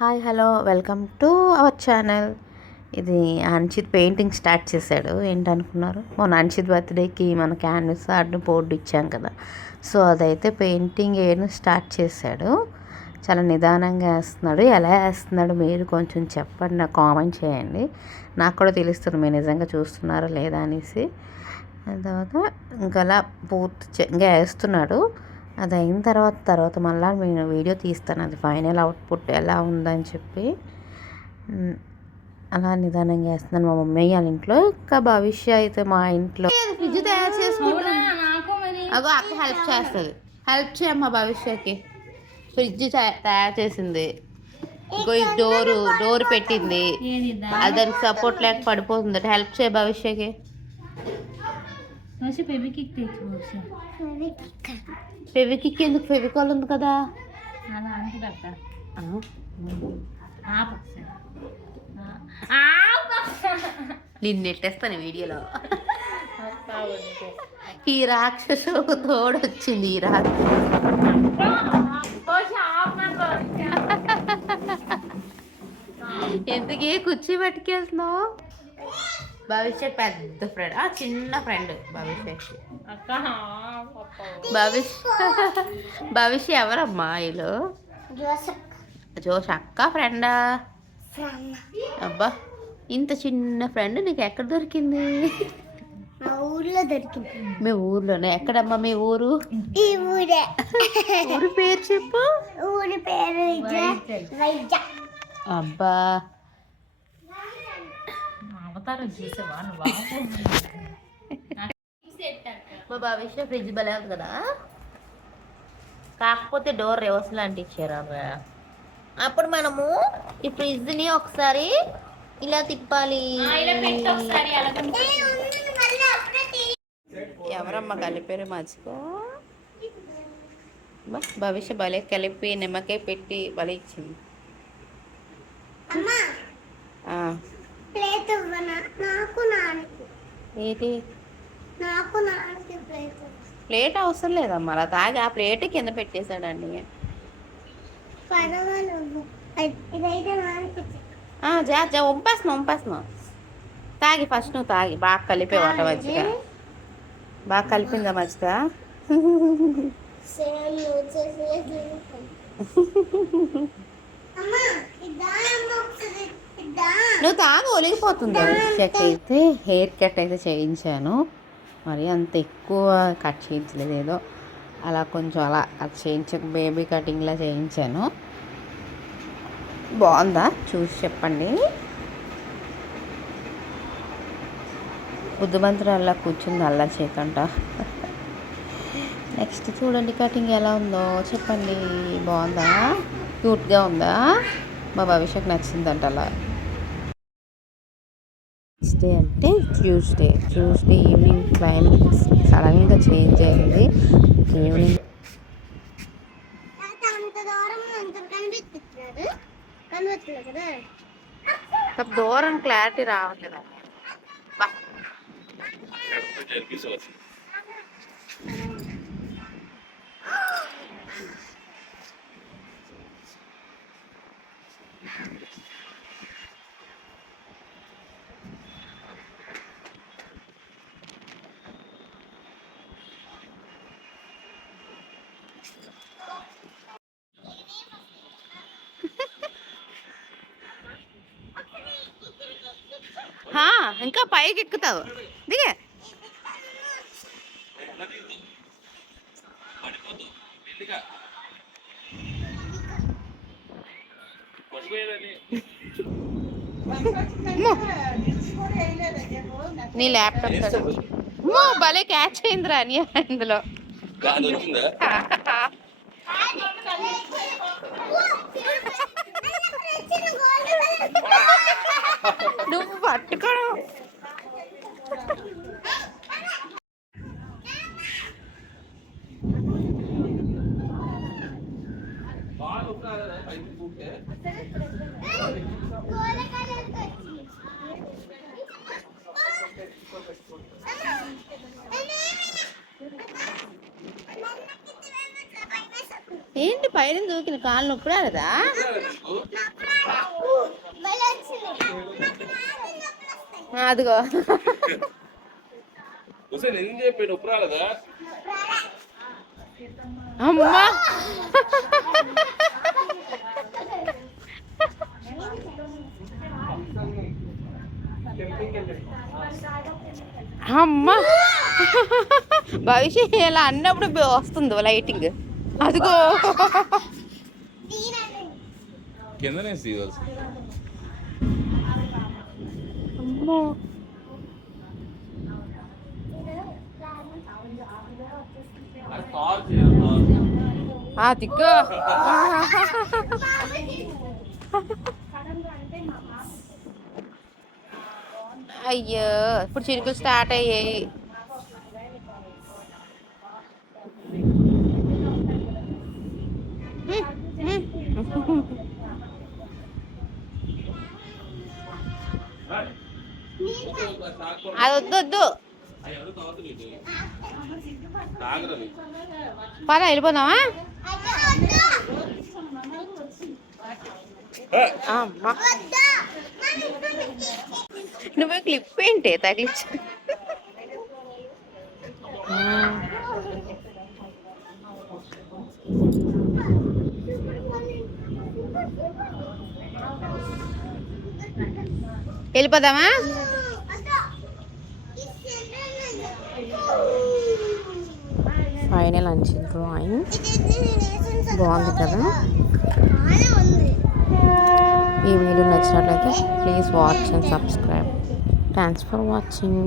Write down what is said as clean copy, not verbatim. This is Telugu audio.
Hi hello welcome to our channel. ఇది అన్షిత్ పెయింటింగ్ స్టార్ట్ చేశాడు. ఏంటనుకున్నారు, మొన్న అన్షిత్ బర్త్డేకి మన క్యాన్వస్ ఆర్ట్ బోర్డు ఇచ్చాం కదా, సో అదైతే పెయింటింగ్ వేయడం స్టార్ట్ చేశాడు. చాలా నిదానంగా వేస్తున్నాడు. ఎలా వేస్తున్నాడు మీరు కొంచెం చెప్పండి, నాకు కామెంట్ చేయండి. నాకు కూడా తెలుస్తుంది మీరు నిజంగా చూస్తున్నారా లేదా అనేసి. తర్వాత ఇంకా అలా ఇంకా వేస్తున్నాడు. అది అయిన తర్వాత మళ్ళీ నేను వీడియో తీస్తాను, అది ఫైనల్ అవుట్పుట్ ఎలా ఉందని చెప్పి. అలా నిదానంగా వేస్తున్నాను. మా మమ్మీ వాళ్ళ ఇంట్లో, ఇంకా భవిష్య అయితే మా ఇంట్లో ఫ్రిడ్జ్ తయారు చేసుకుంటాను. అగో అక్క హెల్ప్ చేస్తుంది. హెల్ప్ చేయమ్మా భవిష్యకి. ఫ్రిడ్జ్ తయారు చేసింది. డోర్ పెట్టింది, అది దానికి సపోర్ట్ లేక పడిపోతుంది. హెల్ప్ చేయ భవిష్యకి. ఫెవికిక్ ఎందుకు, ఫెవికాల్ ఉంది కదా. నిన్ను నెట్టేస్తాను వీడియోలో. ఈ రాక్షసు తోడొచ్చింది. ఈ రాక్షసు ఎందుకే కుర్చీ పట్టుకెళ్తున్నావు? భవిష్య పెద్ద ఫ్రెండ్, చిన్న ఫ్రెండ్ భవిష్య ఎవరమ్మా వీళ్ళు? జోష్ అక్క ఫ్రెండా? అబ్బా, ఇంత చిన్న ఫ్రెండ్ నీకు ఎక్కడ దొరికింది? ఊర్లో దొరికింది. మీ ఊర్లోనే? ఎక్కడమ్మా మీ ఊరు? ఈ ఊరే. ఊరి పేరు చెప్పు. ఊరి పేరు అబ్బా, మా భవిష్య ఫ్రిడ్జ్ భలే ఉంది కదా, కాకపోతే డోర్ రివర్స్ లాంటి ఇచ్చారు. అప్పుడు మనము ఈ ఫ్రిడ్జ్ని ఒకసారి ఇలా తిప్పాలి. ఎవరమ్మా కలిపారు మర్చిపో. భవిష్య భలే కలిపి నిమ్మకాయ పెట్టి భలే ఇచ్చింది. ఏంటి ప్లేట్ అవసరం లేదమ్మా, అలా తాగి ఆ ప్లేట్ కింద పెట్టేశాడండి. వంపేస్తున్నా. తాగి ఫస్ట్ నువ్వు తాగి. బాగా కలిపేవాట మజ్జిగ. బాగా కలిపిందా మజ్జిగ? నువ్వు తాగి ఒలిగిపోతుంది. అయితే హెయిర్ కట్ అయితే చేయించాను. మరి అంత ఎక్కువ కట్ చేయించలేదు, ఏదో అలా కొంచెం అలా కట్ చేయించక బేబీ కటింగ్లా చేయించాను. బాగుందా చూసి చెప్పండి. బుద్ధిమంతుడు అలా కూర్చుంది, అలా చేయకంట. నెక్స్ట్ చూడండి కటింగ్ ఎలా ఉందో చెప్పండి. బాగుందా? క్యూట్గా ఉందా? మా భవిష్యత్తు నచ్చిందంట. అలా నెక్స్ట్ డే అంటే ట్యూస్డే ఈవినింగ్ క్లైమేట్ సడన్గా చేంజ్ అయింది. ఈవినింగ్ దూరం క్లారిటీ రావట్లేదు. ఇంకా పైకి ఎక్కుతావు. దిగే. నీ ల్యాప్టాప్ భలే క్యాచ్ అయిందిరా అని ఇందులో. నువ్వు పట్టుకోవడం ఏంటి పైన దూకిన కాళ్ళు నొప్పి రాలేదా? అదిగో ఎందుకు చెప్పి నొప్పి రాలేదా అమ్మా అమ్మా భవిష్యత్ ఇలా అన్నప్పుడు వస్తుంది లైటింగ్ అదిగో కిందనే అమ్మో దిగ్గు అయ్యో ఇప్పుడు చినుకులు స్టార్ట్ అయ్యాయి అది వద్దు పద వెళ్ళిపోదామా అమ్మా నువ్వు క్లిప్ ఏంటి తగిలించు వెళ్ళిపోదామా ఫైనల్ అంచి డ్రాయింగ్ బాగుంది కదా ఈ వీడియో నచ్చినట్లయితే please watch and subscribe thanks for watching